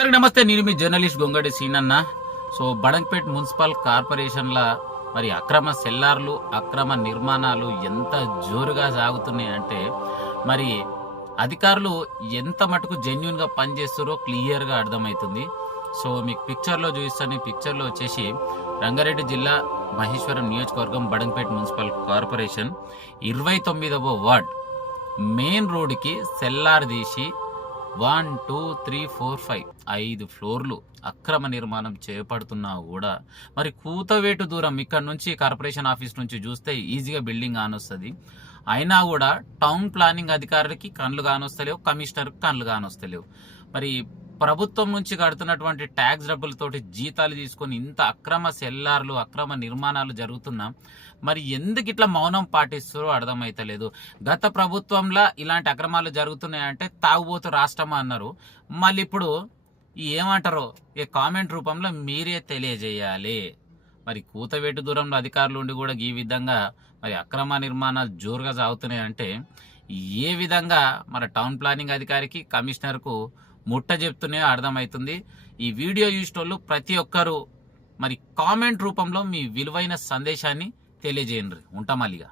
అందరికి నమస్తే. నేను మీ జర్నలిస్ట్ గొంగడి సీనన్న. సో బడంగ్పేట్ మున్సిపల్ కార్పొరేషన్ల మరి అక్రమ సెల్లార్లు, అక్రమ నిర్మాణాలు ఎంత జోరుగా సాగుతున్నాయి అంటే మరి అధికారులు ఎంత మటుకు జెన్యున్గా పనిచేస్తారో క్లియర్గా అర్థమవుతుంది. సో మీకు పిక్చర్లో చూపిస్తాను. పిక్చర్లో వచ్చేసి రంగారెడ్డి జిల్లా మహేశ్వరం నియోజకవర్గం బడంగ్పేట్ మున్సిపల్ కార్పొరేషన్ 29వ వార్డ్ మెయిన్ రోడ్డుకి సెల్లార్ తీసి 1, 2, 3, 4, 5 ఫ్లోర్లు అక్రమ నిర్మాణం చేపడుతున్నా కూడా మరి కూతవేటు దూరం ఇక్కడ నుంచి కార్పొరేషన్ ఆఫీస్ నుంచి చూస్తే ఈజీగా బిల్డింగ్ కానొస్తుంది. అయినా కూడా టౌన్ ప్లానింగ్ అధికారులకి కళ్ళు కానొస్తలేవు, కమిషనర్కి కళ్ళు కానొస్తలేవు. మరి ప్రభుత్వం నుంచి కడుతున్నటువంటి ట్యాక్స్ డబ్బులతోటి జీతాలు తీసుకొని ఇంత అక్రమ సెల్లార్లు, అక్రమ నిర్మాణాలు జరుగుతున్నా మరి ఎందుకు ఇట్లా మౌనం పాటిస్తారో అర్థమైతలేదు. గత ప్రభుత్వంలో ఇలాంటి అక్రమాలు జరుగుతున్నాయంటే తాగుబోతు రాష్ట్రం అన్నారు. మళ్ళీ ఇప్పుడు ఏమంటారో ఈ కామెంట్ రూపంలో మీరే తెలియజేయాలి. మరి కూతవేటు దూరంలో అధికారులు ఉండి కూడా ఈ విధంగా మరి అక్రమ నిర్మాణాలు జోరుగా సాగుతున్నాయంటే ఏ విధంగా మన టౌన్ ప్లానింగ్ అధికారికి, కమిషనర్కు ముట్ట చెప్తూనే అర్థమవుతుంది. ఈ వీడియో చూసేటోళ్ళు ప్రతి ఒక్కరూ మరి కామెంట్ రూపంలో మీ విలువైన సందేశాన్ని తెలియజేయండి. ఉంటాం మళ్ళీగా.